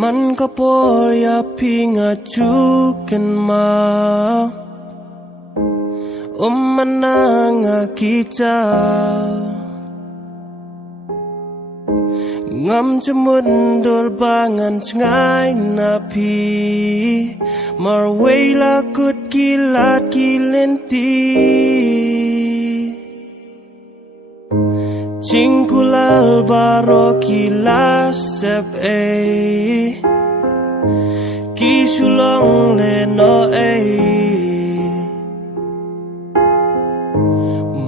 มันก็ปอยาพิงาจูกันมามันนางากิจางามจมุนดอลบางันง่ายนาพีมาเวลากุดกิลาดกิเลนตีจิงกุลาลบารอกิลาเซบเอกิชุลองเลโนเอ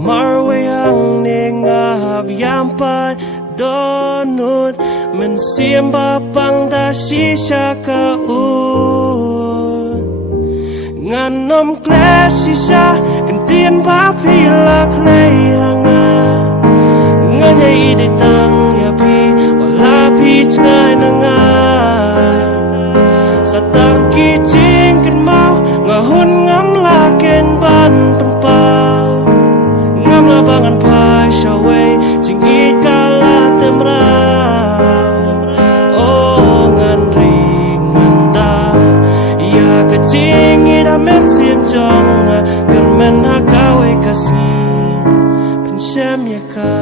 Marwayang nengahap yampay donut mensimba pang dasi siya kaun nganom klesi siya kantin pa pilak layanga nganyay iditang yapi wala pich ngay na nga sa tangki ching kan mau ngahun ngam laken ban panpaw labangan pai shaway jing it kala temra oh ngan ring nganda ya ka jing it amer sim jong kermen hakawe kasi pensem ya ka